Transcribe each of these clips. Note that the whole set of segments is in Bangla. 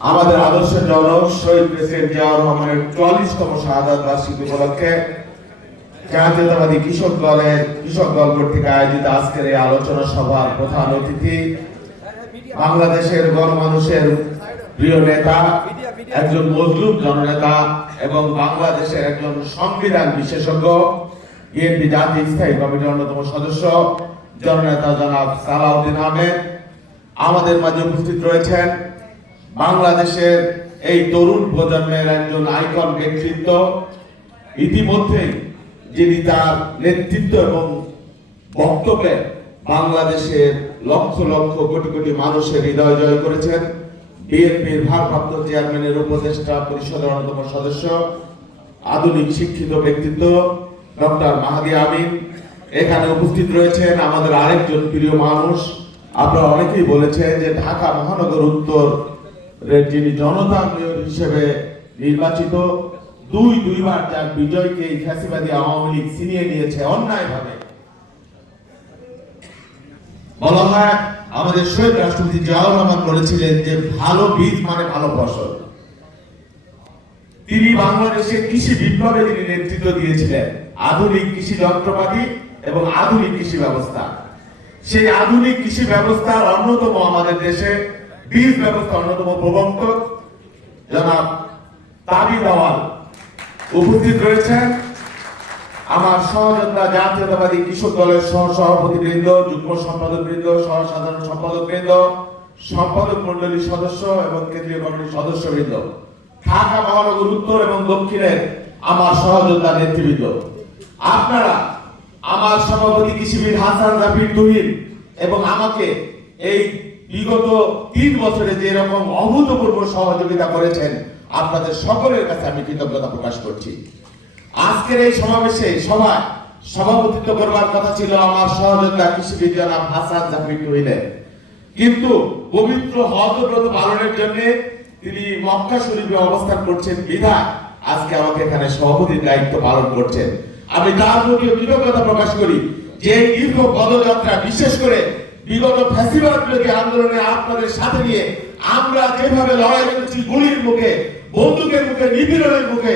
আমাদের আদর্শ জনক শহীদ প্রেসিডেন্ট জিয়াউর রহমানের চুয়াল্লিশতম শাহাদাত বার্ষিকী উপলক্ষে জাতীয়তাবাদী কৃষক দলের কৃষক দল কর্তৃক আয়োজিত আজকের এই আলোচনা সভার প্রধান অতিথি বাংলাদেশের গণমানুষের প্রিয় নেতা, একজন মজলুম জননেতা এবং বাংলাদেশের একজন সংবিধান বিশেষজ্ঞ, বিএনপি জাতীয় স্থায়ী কমিটির অন্যতম সদস্য, জননেতা জনাব সালাউদ্দিন আহমেদ। আমাদের মাঝে উপস্থিত রয়েছেন বাংলাদেশের এই তরুণ প্রজন্মের একজন আইকন ব্যক্তিত্ব ইতিমধ্যেই যিনি তার নেতৃত্ব এবং বক্তব্যে বাংলাদেশের লক্ষ লক্ষ কোটি কোটি মানুষের হৃদয় জয় করেছেন। বিএনপির ভারপ্রাপ্ত চেয়ারম্যানের উপদেষ্টা পরিষদের অন্যতম সদস্য, আধুনিক শিক্ষিত ব্যক্তিত্ব ডক্টর মাহাদি আমিন। এখানে উপস্থিত রয়েছেন আমাদের আরেকজন প্রিয় মানুষ। আপনারা অনেকেই বলেছেন যে ঢাকা মহানগর উত্তর যিনি জনতা মেয়র হিসেবে নির্বাচিত দুই দুইবার যার বিজয়কে এই ফ্যাসিবাদী আওয়ামী লীগ ছিনিয়ে নিয়েছে অন্যায়ভাবে। বলা হয়, আমাদের শহীদ রাষ্ট্রপতি জিয়াউর রহমান বলেছিলেন যে, ভালো বীজ মানে ভালো ফসল। তিনি বাংলাদেশের কৃষি বিপ্লবে তিনি নেতৃত্ব দিয়েছিলেন। আধুনিক কৃষি যন্ত্রপাতি এবং আধুনিক কৃষি ব্যবস্থা। সেই আধুনিক কৃষি ব্যবস্থার অন্যতম আমাদের দেশে বীজ ব্যবস্থা অন্যতম প্রবর্তক জনাব তাবি দাওয়াল উপস্থিত রয়েছেন। আমার সহযোদ্ধা জাতীয়তাবাদী কৃষক দলের সহ সভাপতি বৃন্দ যুগ্ম সম্পাদক বৃন্দ সহ সাধারণ সম্পাদক বৃন্দ সম্পাদক মন্ডলীর সদস্য এবং কেন্দ্রীয় কমিটির সদস্য বৃন্দ ঢাকা, মহানগর উত্তর এবং দক্ষিণের আমার সহযোদ্ধা নেতৃবৃন্দ। আপনারা আমার সভাপতি কৃষিবিদ হাসান জাফির তুহিন এবং আমাকে এই বিগত তিন বছরে যে রকম অভূতপূর্ব সহযোগিতা করেছেন, আপনাদের সকলের কাছে আমি কৃতজ্ঞতা প্রকাশ করছি। আজকের এই সমাবেশে সভায় সভাপতিত্ব করবার কথা ছিল আমার সহযোদ্ধা কৃষিবিদ হাসান কিন্তু পবিত্র হজ ব্রত পালনের জন্য তিনি মক্কা শরীফে অবস্থান করছেন বিধায় আজকে আমাকে এখানে সভাপতির দায়িত্ব পালন করছেন। আমি তার প্রতি কৃতজ্ঞতা প্রকাশ করি যে দীর্ঘ পদযাত্রা বিশেষ করে বিগত ফ্যাসিবাদ বিরোধী আন্দোলনে আপনাদের সাথে নিয়ে আমরা যেভাবে লড়াই করেছি গুলির মুখে, বন্দুকের মুখে, নিপীড়নের মুখে,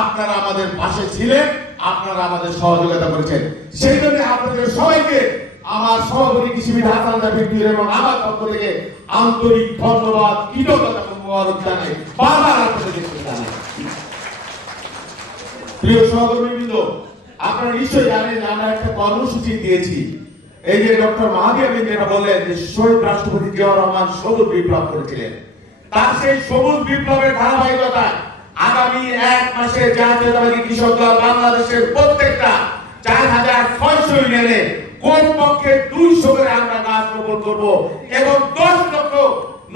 আপনারা আমাদের পাশে ছিলেন, আপনারা আমাদের সহযোগিতা করেছেন। সেই জন্য আপনাদের সবাইকে আমার সভাপতি কৃষিবিদ হাসান জাফির এবং আমার পক্ষ থেকে আন্তরিক ধন্যবাদ, কৃতজ্ঞতা মোবারক জানাই, বারবার আপনাদেরকে জানাই। প্রিয় সহকর্মীবৃন্দ, আপনারা নিশ্চয়ই জানেন আমরা একটা কর্মসূচি দিয়েছি। এই যে ডক্টর মাহাদি আমিন যে শহীদ রাষ্ট্রপতি জিয়াউর রহমান সবুজ বিপ্লব করেছিলেন। তার সেই সবুজ বিপ্লবের ধারাবাহিকতায় আগামী এক মাসে জাতীয়তাবাদী কৃষক দল বাংলাদেশের প্রত্যেকটা চার হাজার ছয়শো ইউনিয়নে কমপক্ষে দুইশো করে আমরা গাছ রোপণ করব এবং দশ লক্ষ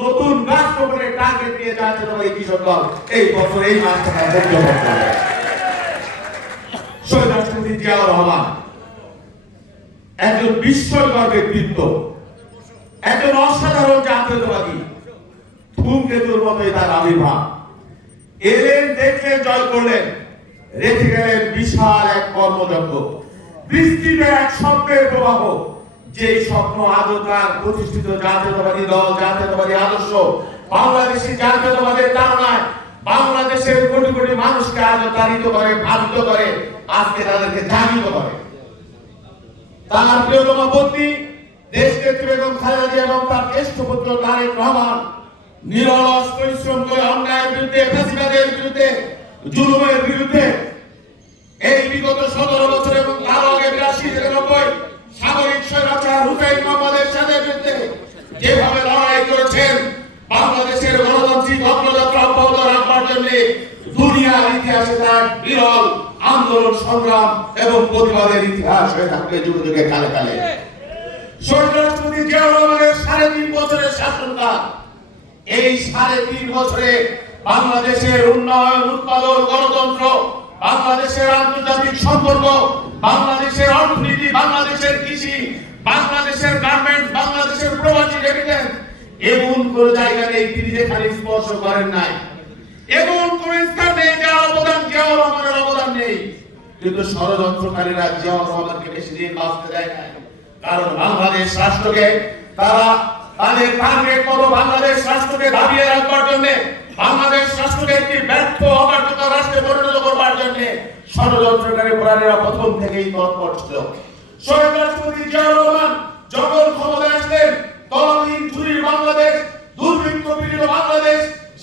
নতুন গাছ রোপণের টার্গেট নিয়ে জাতীয়তাবাদী কৃষক দল এই বছর, এই উদযাপন শহীদ রাষ্ট্রপতি জিয়াউর রহমান একজন বিস্ময়কর ব্যক্তিত্ব, একজন অসাধারণ জাতীয়তাবাদী ধূমকেতুর মতোই তার আবির্ভাব। এলেন, দেখলেন, জয় করলেন, রেখে গেলেন বিশাল এক কর্মযজ্ঞ। বৃষ্টিতে এক স্বপ্নের প্রবাহ যে স্বপ্ন আজও তার প্রতিষ্ঠিত জাতীয়তাবাদী দল, জাতীয়তাবাদী আদর্শ, বাংলাদেশি জাতীয়তাবাদের তারণায় বাংলাদেশের কোটি কোটি মানুষকে আজও তাড়িত করে, ভাবিত করে, আজকে তাদেরকে জাগিত করে। তার প্রিয়তম পত্নী দেশ নেত্রী বেগম খালেদা জিয়া এবং তার জ্যেষ্ঠ পুত্র তারেক রহমান নিরলস পরিশ্রম করে অন্যায়ের বিরুদ্ধে, ফ্যাসিবাদের বিরুদ্ধে, জুলুমের বিরুদ্ধে, এই বিগত সতেরো বছর এবং তার আগে বিরাশি থেকে নব্বই সামরিক স্বৈরাচার হুসেন মোহাম্মদের সাথে বিরুদ্ধে যেভাবে লড়াই করেছেন, বাংলাদেশের গণতান্ত্রিক অগ্রযাত্রা অব্যাহত রাখবার জন্য দুনিয়ার ইতিহাসে তার বিরল আন্দোলন, সংগ্রাম এবং প্রতিবাদের ইতিহাস হয়ে থাকবে যুগে যুগে, কালে কালে। সাড়ে তিন বছরের শাসনকাল, এই সাড়ে তিন বছরে বাংলাদেশের উন্নয়ন, উৎপাদন, গণতন্ত্র, বাংলাদেশের আন্তর্জাতিক সম্পর্ক, বাংলাদেশের অর্থনীতি, বাংলাদেশের কৃষি, বাংলাদেশের গার্মেন্টস, বাংলাদেশের প্রবাসী রেমিটেন্স এমন কোন জায়গা নেই তিনি যেখানে স্পর্শ করেন নাই। এমন কোন নেই অবদান রহমানের অবদান নেই। কিন্তু ষড়যন্ত্রকারীরা রহমানকে বেশি দিন বাঁচতে দেয় না কারণ বাংলাদেশ রাষ্ট্রকে তারা তাদের টার্গেট মতো বাংলাদেশ রাষ্ট্রকে রাখবার জন্য, বাংলাদেশ রাষ্ট্রকে একটি ব্যর্থ রাষ্ট্রে পরিণত করবার জন্য ষড়যন্ত্রকারী প্রাণীরা প্রথম থেকেই তৎপর ছিল। রহমান যখন ক্ষমতায় আসলেন তলাবিহীন চুরির বাংলাদেশ